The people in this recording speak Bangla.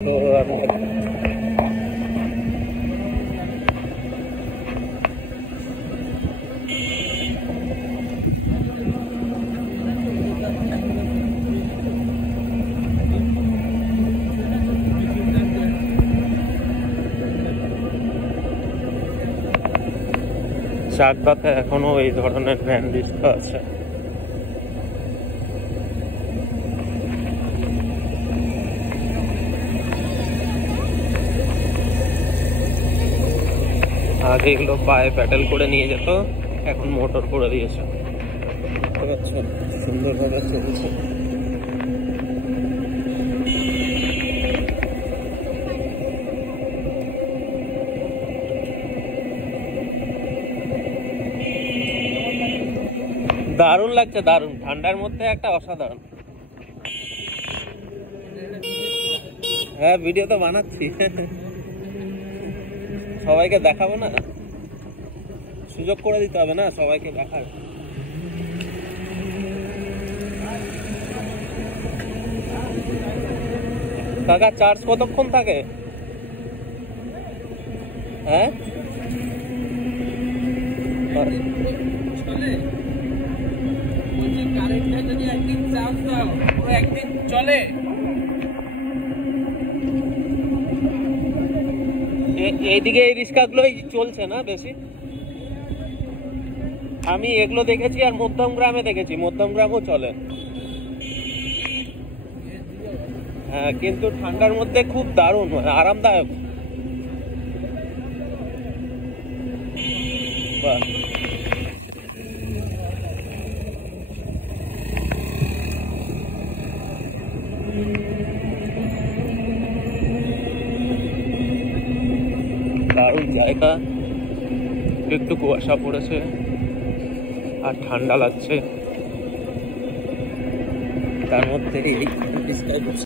চাকদাতে এখনো এই ধরনের ভ্যান রিক্সা আছে। আগে এগুলো পায়ে প্যাডেল করে নিয়ে যেত, এখন মোটর করে দিয়েছে। সুন্দরভাবে চলছে। দারুণ লাগছে, দারুণ। ঠান্ডার মধ্যে একটা অসাধারণ। হ্যাঁ, ভিডিও তো বানাচ্ছি, সবাইকে দেখাবো না, সুযোগ করে দিতে হবে না সবাইকে দেখার। কাকা চার্জ কতক্ষণ থাকে? হ্যাঁ, একদিন চলে। এইদিকে এই রিক্সাগুলোই চলছে না বেশি। আমি এগুলো দেখেছি আর মধ্যম গ্রামে দেখেছি, মধ্যম গ্রামও চলে। হ্যাঁ, কিন্তু ঠান্ডার মধ্যে খুব দারুণ, আরামদায়ক। বাহ, দারুণ জায়গা। একটু কুয়াশা পড়েছে আর ঠান্ডা লাগছে, তার মধ্যে এই